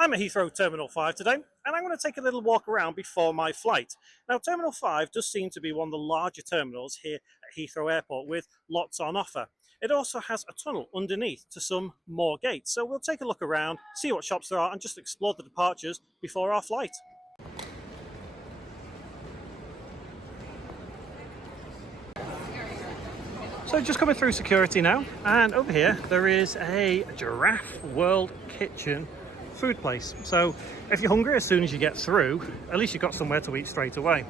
I'm at Heathrow Terminal 5 today, and I'm going to take a little walk around before my flight. Now, Terminal 5 does seem to be one of the larger terminals here at Heathrow Airport with lots on offer. It also has a tunnel underneath to some more gates, so we'll take a look around, see what shops there are, and just explore the departures before our flight. So just coming through security now, and over here there is a Giraffe World Kitchen food place. So if you're hungry as soon as you get through, at least you've got somewhere to eat straight away.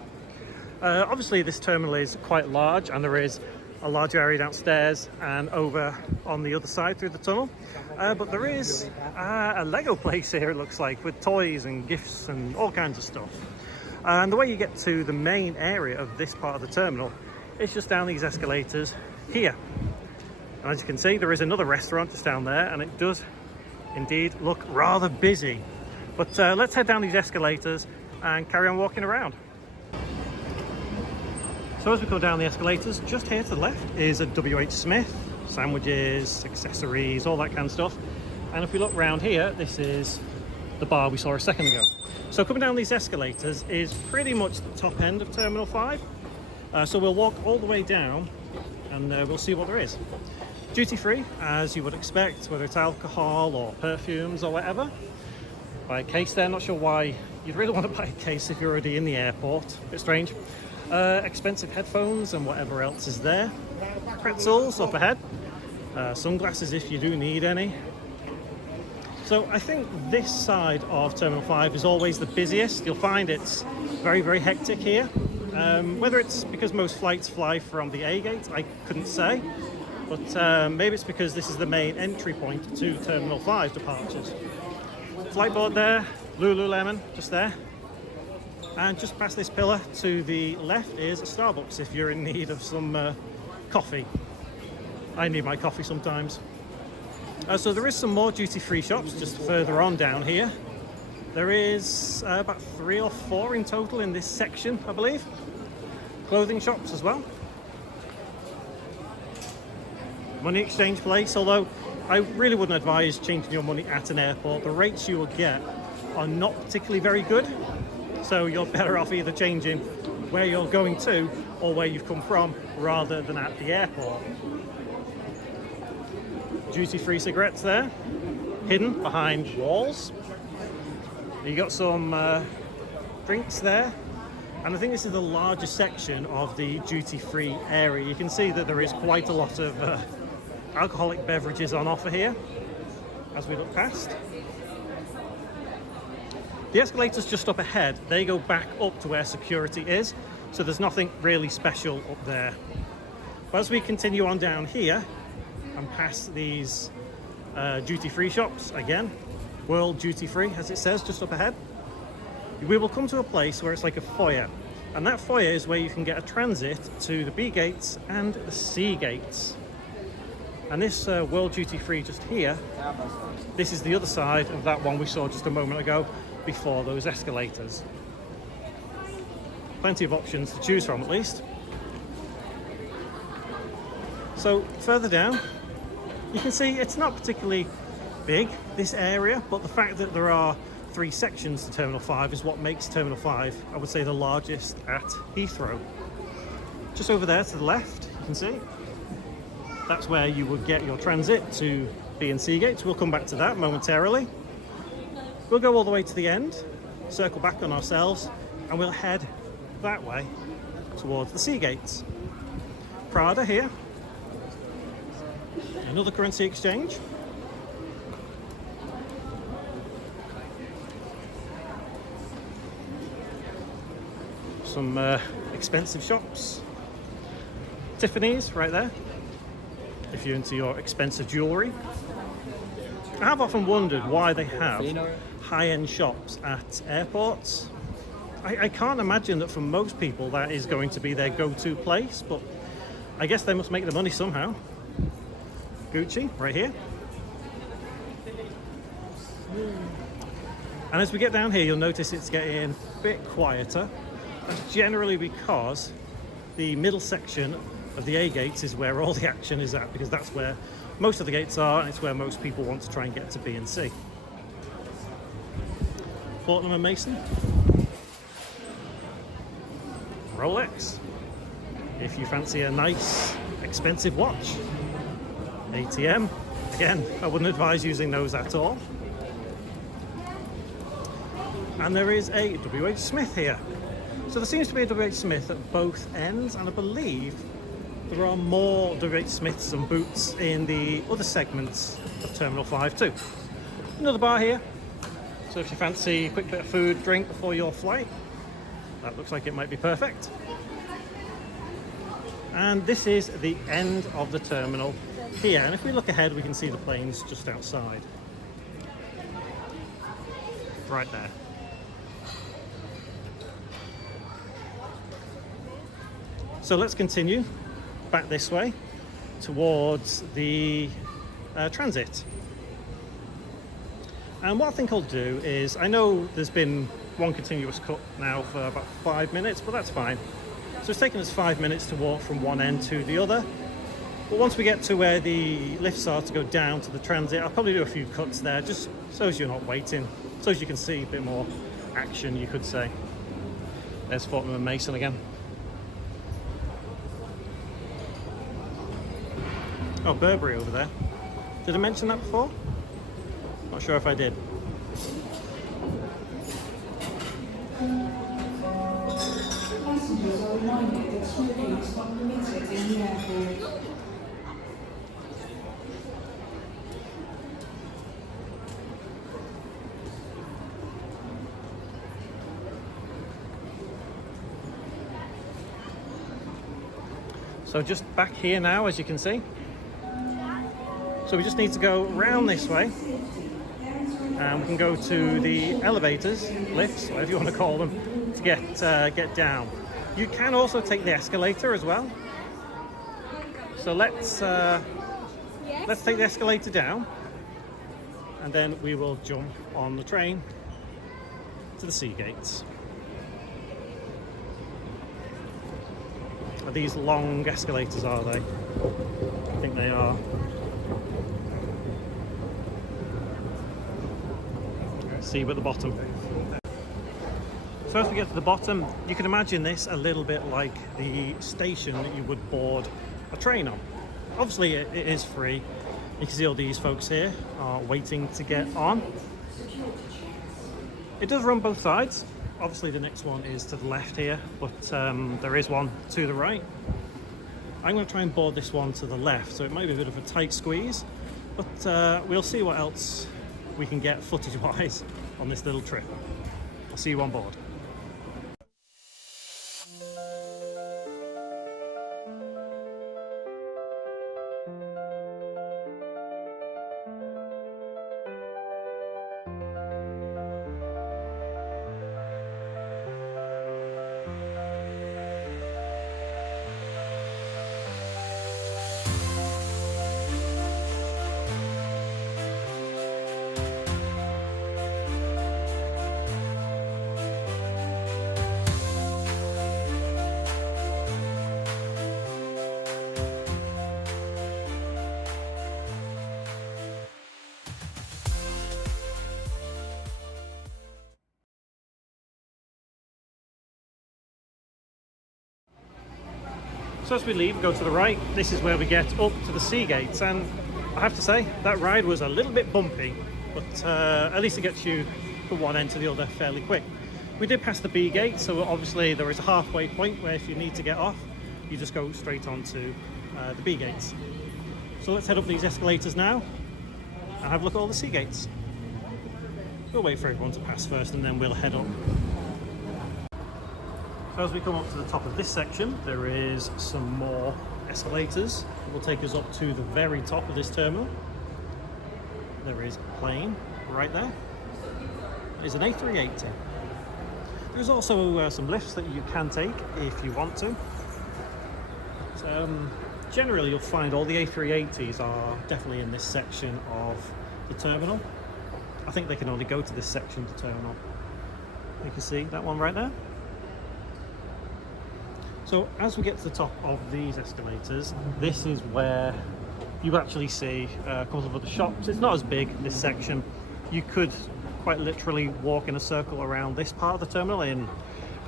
Obviously this terminal is quite large, and there is a large area downstairs and over on the other side through the tunnel. But there is a Lego place here, it looks like, with toys and gifts and all kinds of stuff. And the way you get to the main area of this part of the terminal is just down these escalators here. And as you can see, there is another restaurant just down there, and it does indeed look rather busy. But let's head down these escalators and carry on walking around. So as we go down the escalators, just here to the left is a WH Smith, sandwiches, accessories, all that kind of stuff. And if we look round here, this is the bar we saw a second ago. So coming down these escalators is pretty much the top end of Terminal 5. So we'll walk all the way down and we'll see what there is. Duty free, as you would expect, whether it's alcohol or perfumes or whatever. Buy a case there, not sure why you'd really want to buy a case if you're already in the airport, a bit strange. Expensive headphones and whatever else is there. Pretzels up ahead. Sunglasses if you do need any. So I think this side of Terminal 5 is always the busiest. You'll find it's very, very hectic here. Whether it's because most flights fly from the A gate, I couldn't say. But maybe it's because this is the main entry point to Terminal 5 departures. Flight board there, Lululemon, just there. And just past this pillar to the left is a Starbucks if you're in need of some coffee. I need my coffee sometimes. So there is some more duty-free shops just further on down here. There is about 3 or 4 in total in this section, I believe. Clothing shops as well. Money exchange place, although I really wouldn't advise changing your money at an airport. The rates you will get are not particularly very good. So you're better off either changing where you're going to or where you've come from rather than at the airport. Duty-free cigarettes there, hidden behind walls. You got some drinks there, and I think this is the largest section of the duty-free area. You can see that there is quite a lot of alcoholic beverages on offer here as we look past. The escalators just up ahead, they go back up to where security is, so there's nothing really special up there. But as we continue on down here and past these duty-free shops, again, World Duty Free, as it says, just up ahead, we will come to a place where it's like a foyer. And that foyer is where you can get a transit to the B gates and the C gates. And this World Duty Free just here, this is the other side of that one we saw just a moment ago before those escalators. Plenty of options to choose from, at least. So further down, you can see it's not particularly big, this area, but the fact that there are 3 sections to Terminal 5 is what makes Terminal 5, I would say, the largest at Heathrow. Just over there to the left, you can see, that's where you would get your transit to B and C gates. We'll come back to that momentarily. We'll go all the way to the end, circle back on ourselves, and we'll head that way towards the C gates. Prada here, another currency exchange. Some expensive shops. Tiffany's right there, if you're into your expensive jewellery. I have often wondered why they have high-end shops at airports. I can't imagine that for most people that is going to be their go-to place, but I guess they must make the money somehow. Gucci, right here. And as we get down here, you'll notice it's getting a bit quieter. That's generally because the middle section of the A gates is where all the action is at, because that's where most of the gates are, and it's where most people want to try and get to B and C. Fortnum & Mason. Rolex, if you fancy a nice, expensive watch. ATM, again, I wouldn't advise using those at all. And there is a WH Smith here. So there seems to be a WH Smith at both ends, and I believe there are more WH Smiths and boots in the other segments of Terminal 5 too. Another bar here, so if you fancy a quick bit of food, drink before your flight, that looks like it might be perfect. And this is the end of the terminal here, and if we look ahead we can see the planes just outside. Right there. So let's continue back this way towards the transit. And what I think I'll do is, I know there's been one continuous cut now for about 5 minutes, but that's fine. So it's taken us 5 minutes to walk from one end to the other. But once we get to where the lifts are to go down to the transit, I'll probably do a few cuts there, just so as you're not waiting, so as you can see a bit more action, you could say. There's Fortnum & Mason again. Oh, Burberry over there. Did I mention that before? Not sure if I did. Passengers are reminded that smoking is not permitted in the airport. So just back here now, as you can see. So we just need to go round this way, and we can go to the elevators, lifts, whatever you want to call them, to get down. You can also take the escalator as well. So let's take the escalator down, and then we will jump on the train to the sea gates. Are these long escalators, are they? I think they are. See you at the bottom. So as we get to the bottom, you can imagine this a little bit like the station that you would board a train on. Obviously it is free. You can see all these folks here are waiting to get on. It does run both sides. Obviously the next one is to the left here, but there is one to the right. I'm going to try and board this one to the left, so it might be a bit of a tight squeeze, but we'll see what else we can get footage-wise on this little trip. I'll see you on board. So as we leave, we go to the right. This is where we get up to the sea gates, and I have to say that ride was a little bit bumpy, but at least it gets you from one end to the other fairly quick. We did pass the B gate, so obviously there is a halfway point where if you need to get off, you just go straight onto the B gates. So let's head up these escalators now and have a look at all the sea gates. We'll wait for everyone to pass first, and then we'll head up. So as we come up to the top of this section, there is some more escalators that will take us up to the very top of this terminal. There is a plane right there. There's an A380. There's also some lifts that you can take if you want to. So, generally you'll find all the A380s are definitely in this section of the terminal. I think they can only go to this section of the terminal. You can see that one right there. So as we get to the top of these escalators, this is where you actually see a couple of other shops. It's not as big, this section. You could quite literally walk in a circle around this part of the terminal in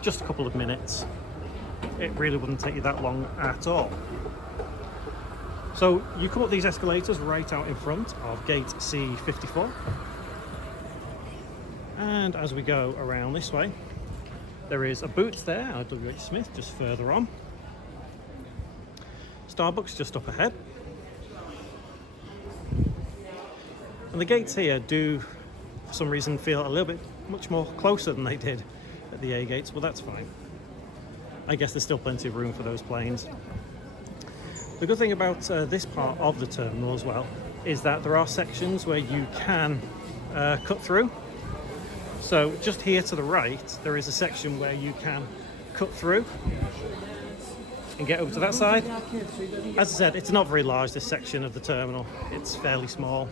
just a couple of minutes. It really wouldn't take you that long at all. So you come up these escalators right out in front of gate C54. And as we go around this way, there is a Boots there, a WH Smith just further on. Starbucks just up ahead. And the gates here do, for some reason, feel a little bit much more closer than they did at the A gates, but that's fine. I guess there's still plenty of room for those planes. The good thing about this part of the terminal as well is that there are sections where you can cut through. So just here to the right, there is a section where you can cut through and get over to that side. As I said, it's not very large, this section of the terminal. It's fairly small.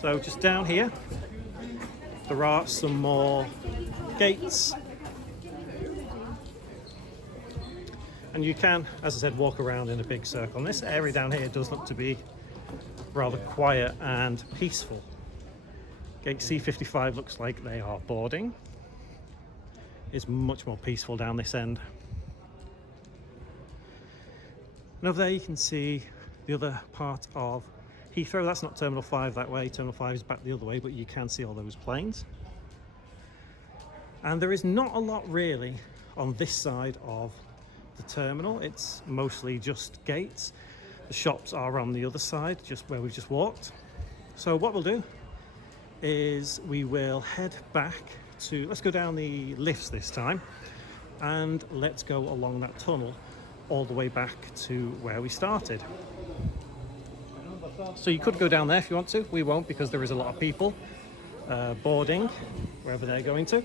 So just down here, there are some more gates. And you can, as I said, walk around in a big circle. And this area down here does look to be rather quiet and peaceful. Gate C55 looks like they are boarding. It's much more peaceful down this end. And over there you can see the other part of Heathrow. That's not Terminal 5 that way. Terminal 5 is back the other way, but you can see all those planes. And there is not a lot really on this side of the terminal. It's mostly just gates. The shops are on the other side, just where we've just walked. So what we'll do is we will head back to, let's go down the lifts this time, and let's go along that tunnel all the way back to where we started. So you could go down there if you want to. We won't, because there is a lot of people boarding wherever they're going to.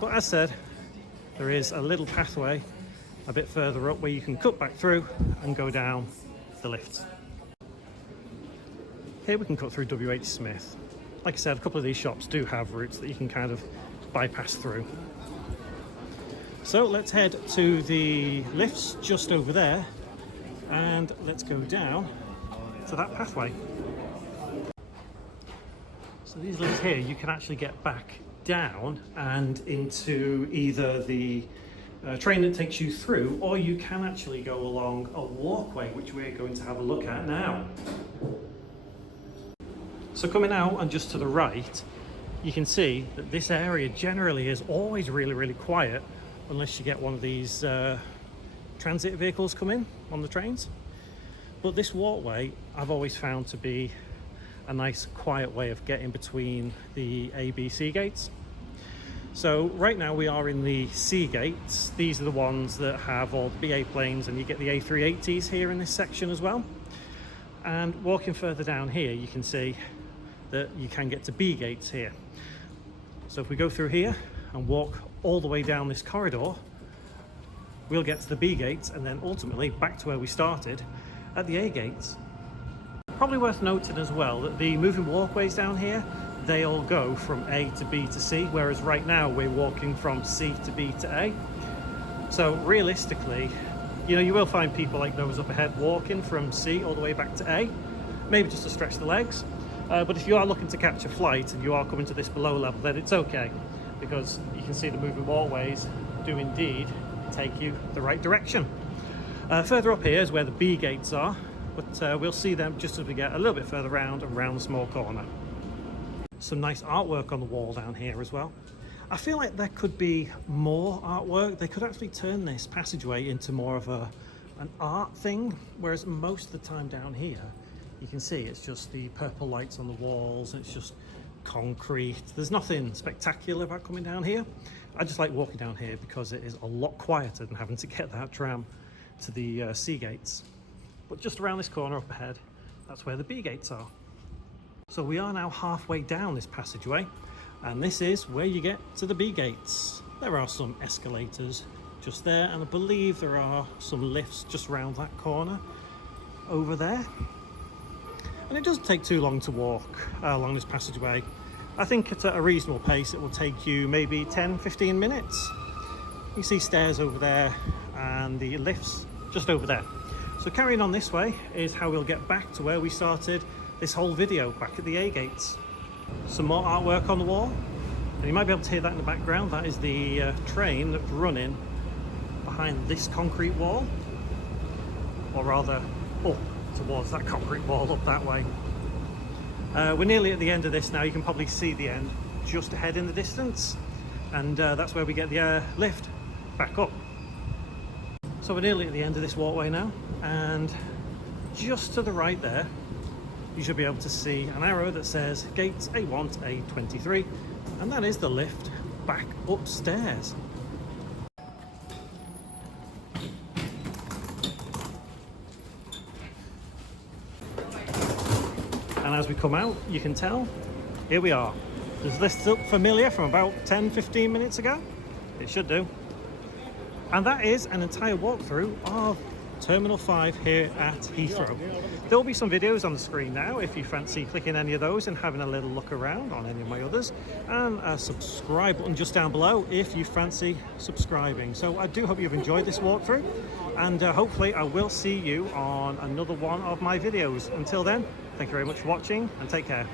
But as said, there is a little pathway a bit further up where you can cut back through and go down the lifts. Here we can cut through WH Smith. Like I said, a couple of these shops do have routes that you can kind of bypass through. So let's head to the lifts just over there, and let's go down to that pathway. So these lifts here, you can actually get back down and into either the train that takes you through, or you can actually go along a walkway, which we're going to have a look at now. So coming out and just to the right, you can see that this area generally is always really, really quiet, unless you get one of these transit vehicles come in on the trains. But this walkway I've always found to be a nice quiet way of getting between the A, B, C gates. So right now we are in the C gates. These are the ones that have all the BA planes, and you get the A380s here in this section as well. And walking further down here, you can see that you can get to B gates here. So if we go through here and walk all the way down this corridor, we'll get to the B gates, and then ultimately back to where we started at the A gates. Probably worth noting as well that the moving walkways down here, they all go from A to B to C, whereas right now we're walking from C to B to A. So realistically, you know, you will find people like those up ahead walking from C all the way back to A, maybe just to stretch the legs. But if you are looking to catch a flight and you are coming to this below level, then it's okay, because you can see the moving walkways do indeed take you the right direction. Further up here is where the B gates are, but we'll see them just as we get a little bit further round and round the small corner. Some nice artwork on the wall down here as well. I feel like there could be more artwork. They could actually turn this passageway into more of an art thing, whereas most of the time down here, you can see it's just the purple lights on the walls, and it's just concrete. There's nothing spectacular about coming down here. I just like walking down here because it is a lot quieter than having to get that tram to the C gates. But just around this corner up ahead, that's where the B gates are. So we are now halfway down this passageway, and this is where you get to the B gates. There are some escalators just there, and I believe there are some lifts just around that corner over there. And it doesn't take too long to walk along this passageway. I think at a reasonable pace it will take you maybe 10-15 minutes. You see stairs over there and the lifts just over there. So carrying on this way is how we'll get back to where we started this whole video back at the A gates. Some more artwork on the wall, and you might be able to hear that in the background. That is the train that's running behind this concrete wall, or rather up towards that concrete wall up that way. We're nearly at the end of this now. You can probably see the end just ahead in the distance, and that's where we get the lift back up. So we're nearly at the end of this walkway now, and just to the right there you should be able to see an arrow that says gates A1 to A23, and that is the lift back upstairs. And as we come out, you can tell, here we are. Does this look familiar from about 10-15 minutes ago? It should do. And that is an entire walkthrough of Terminal 5 here at Heathrow. There will be some videos on the screen now if you fancy clicking any of those and having a little look around on any of my others, and a subscribe button just down below if you fancy subscribing. So I do hope you've enjoyed this walkthrough, and hopefully I will see you on another one of my videos. Until then, thank you very much for watching, and take care.